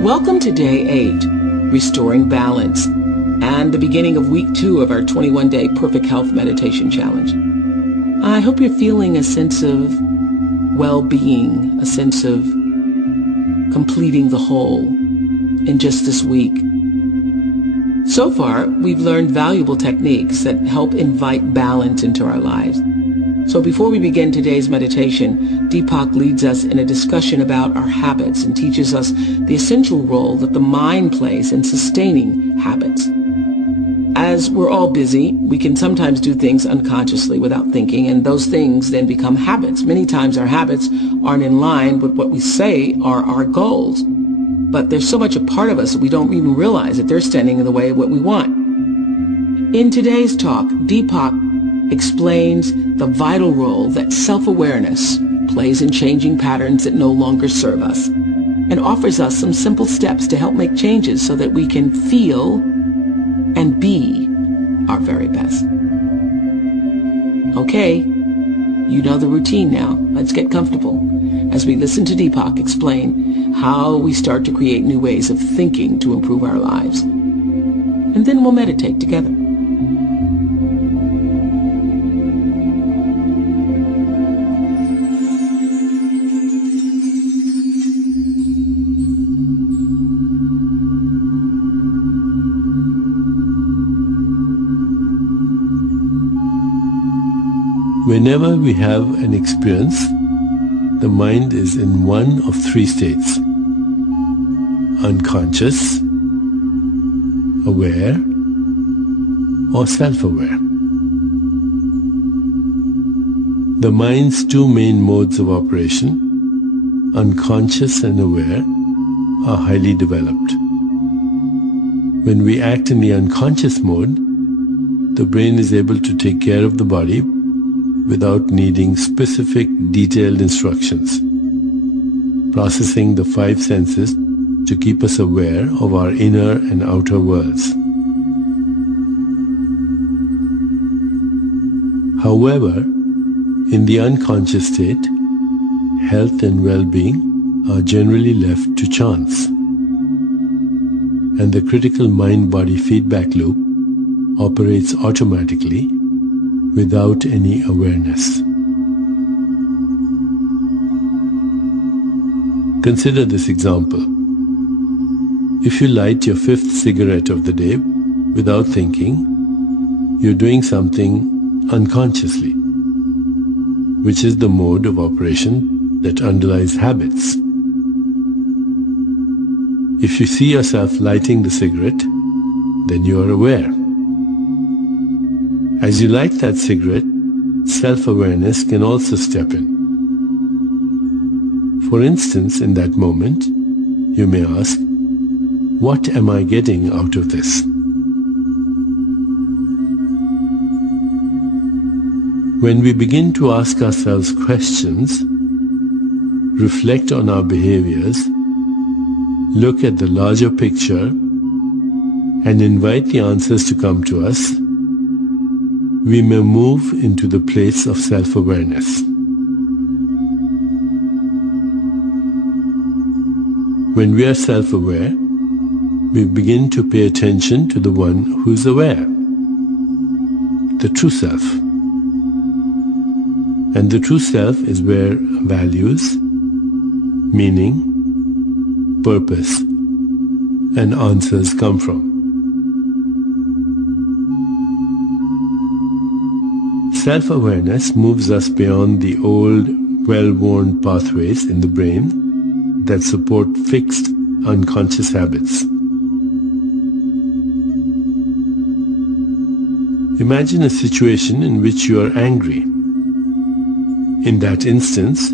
Welcome to Day 8, Restoring Balance, and the beginning of Week 2 of our 21-day Perfect Health Meditation Challenge. I hope you're feeling a sense of well-being, a sense of completing the whole in just this week. So far, we've learned valuable techniques that help invite balance into our lives. So before we begin today's meditation, Deepak leads us in a discussion about our habits and teaches us the essential role that the mind plays in sustaining habits. As we're all busy, we can sometimes do things unconsciously without thinking, and those things then become habits. Many times our habits aren't in line with what we say are our goals. But there's so much a part of us that we don't even realize that they're standing in the way of what we want. In today's talk, Deepak explains the vital role that self-awareness plays in changing patterns that no longer serve us, and offers us some simple steps to help make changes so that we can feel and be our very best. Okay, you know the routine now. Let's get comfortable as we listen to Deepak explain how we start to create new ways of thinking to improve our lives. And then we'll meditate together. Whenever we have an experience, the mind is in one of three states: unconscious, aware, or self-aware. The mind's two main modes of operation, unconscious and aware, are highly developed. When we act in the unconscious mode, the brain is able to take care of the body without needing specific, detailed instructions, processing the five senses to keep us aware of our inner and outer worlds. However, in the unconscious state, health and well-being are generally left to chance, and the critical mind-body feedback loop operates automatically without any awareness. Consider this example. If you light your fifth cigarette of the day without thinking, you're doing something unconsciously, which is the mode of operation that underlies habits. If you see yourself lighting the cigarette, then you are aware. As you light that cigarette, self-awareness can also step in. For instance, in that moment, you may ask, what am I getting out of this? When we begin to ask ourselves questions, reflect on our behaviors, look at the larger picture, and invite the answers to come to us, we may move into the place of self-awareness. When we are self-aware, we begin to pay attention to the one who is aware, the true self. And the true self is where values, meaning, purpose, and answers come from. Self-awareness moves us beyond the old, well-worn pathways in the brain that support fixed, unconscious habits. Imagine a situation in which you are angry. In that instance,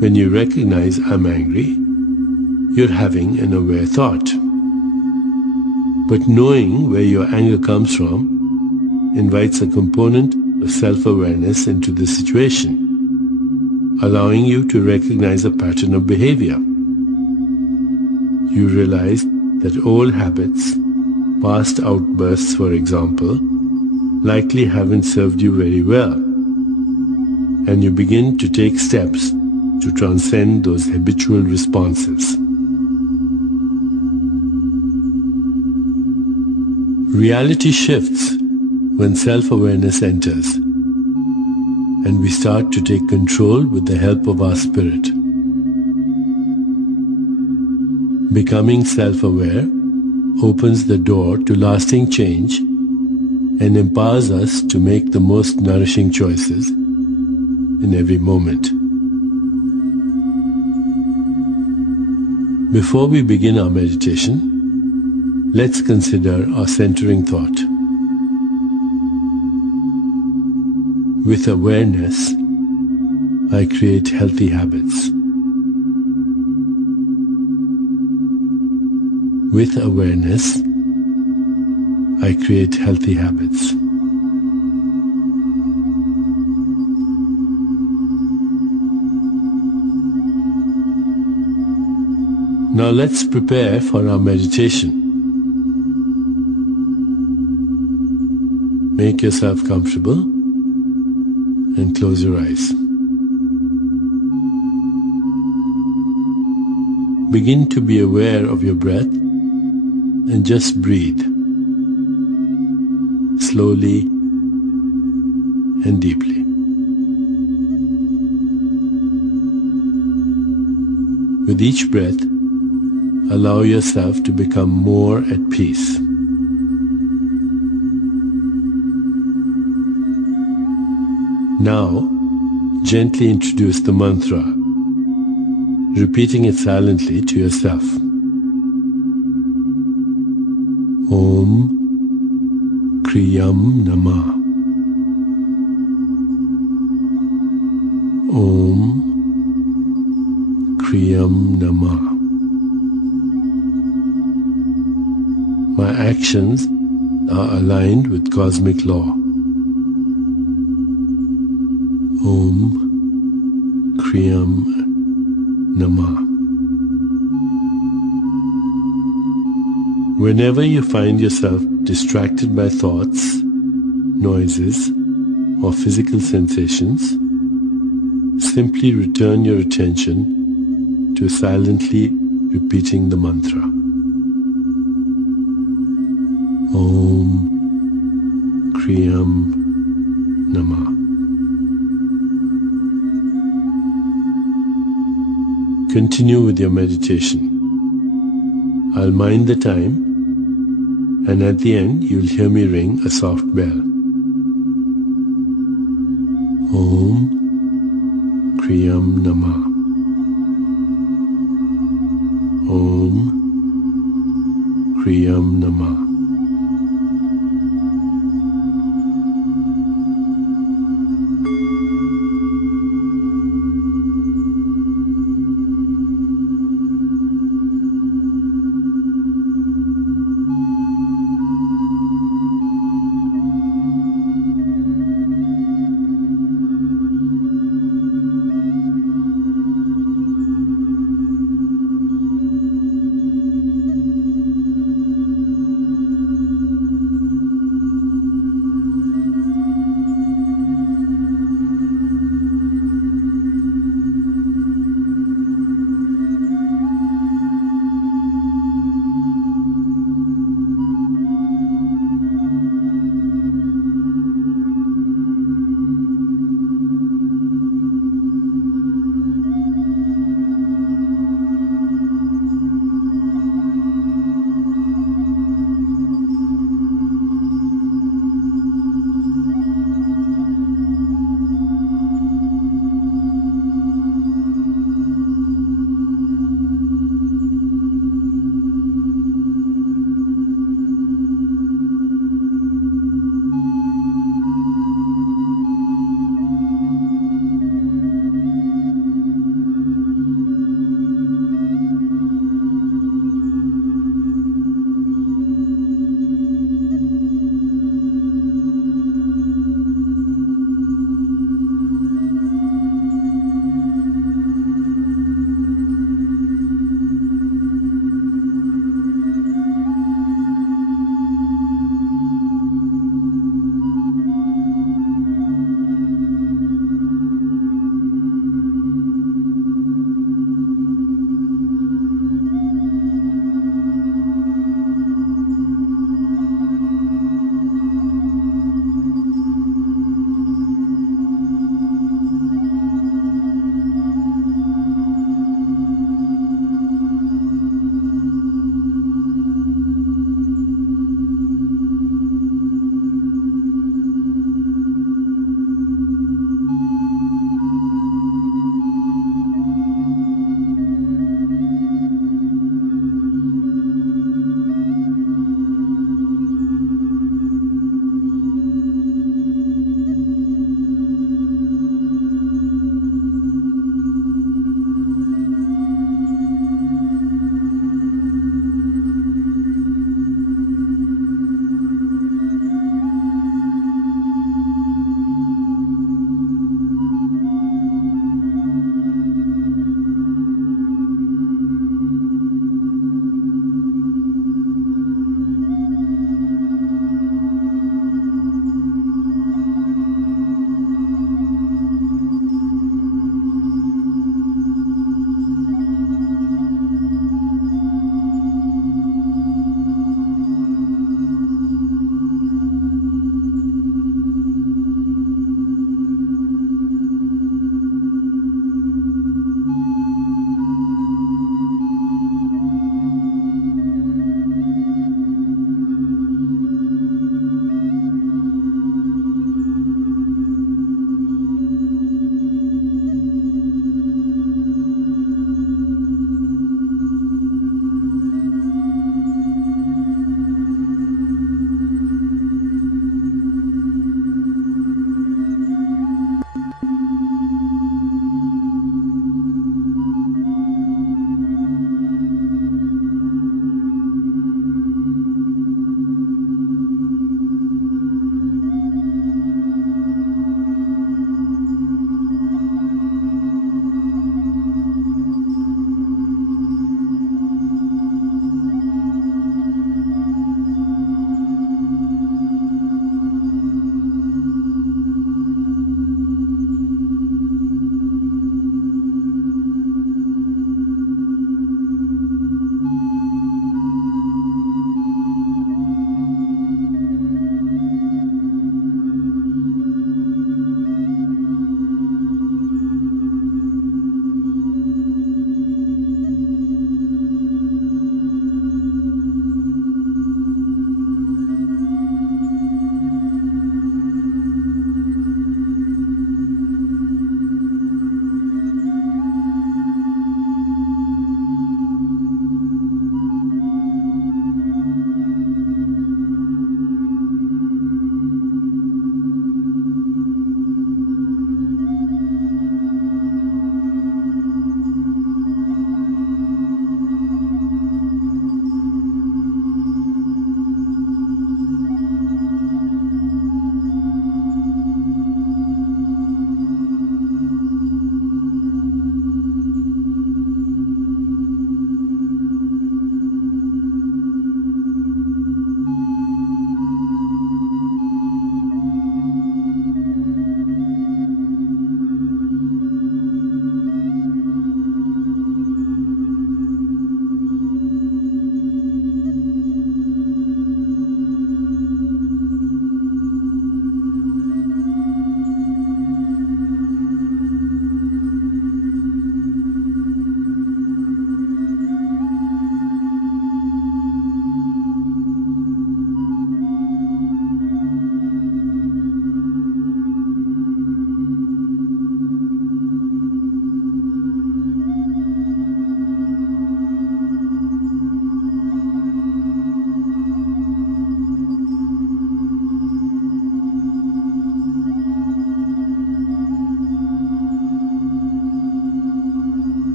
when you recognize I'm angry, you're having an aware thought. But knowing where your anger comes from invites a component of self-awareness into the situation, allowing you to recognize a pattern of behavior. You realize that old habits, past outbursts for example, likely haven't served you very well, and you begin to take steps to transcend those habitual responses. Reality shifts when self-awareness enters, and we start to take control with the help of our spirit. Becoming self-aware opens the door to lasting change and empowers us to make the most nourishing choices in every moment. Before we begin our meditation, let's consider our centering thought. With awareness, I create healthy habits. With awareness, I create healthy habits. Now let's prepare for our meditation. Make yourself comfortable and close your eyes. Begin to be aware of your breath and just breathe slowly and deeply. With each breath, allow yourself to become more at peace. Now, gently introduce the mantra, repeating it silently to yourself. Om Kriyam Namah. Om Kriyam Namah. My actions are aligned with cosmic law. Om Kriyam Namah. Whenever you find yourself distracted by thoughts, noises, or physical sensations, simply return your attention to silently repeating the mantra. Om Kriyam Namah. Continue with your meditation. I'll mind the time, and at the end you'll hear me ring a soft bell. Om Kriyam Namah. Om Kriyam Namah.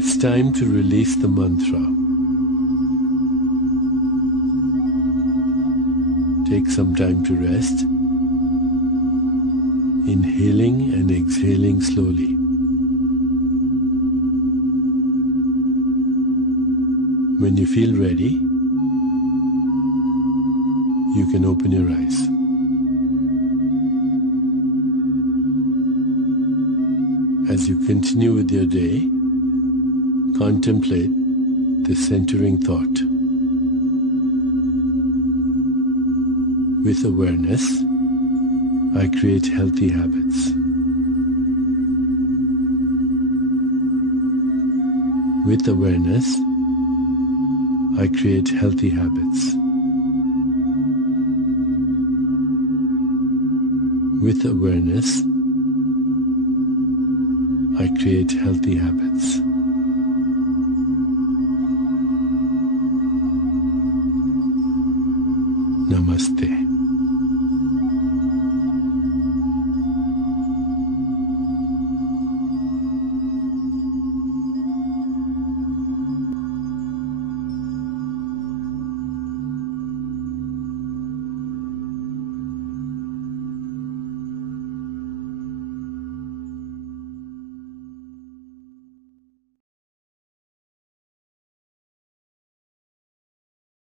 It's time to release the mantra. Take some time to rest, inhaling and exhaling slowly. When you feel ready, you can open your eyes. As you continue with your day, contemplate the centering thought. With awareness, I create healthy habits. With awareness, I create healthy habits. With awareness, I create healthy habits. Namaste.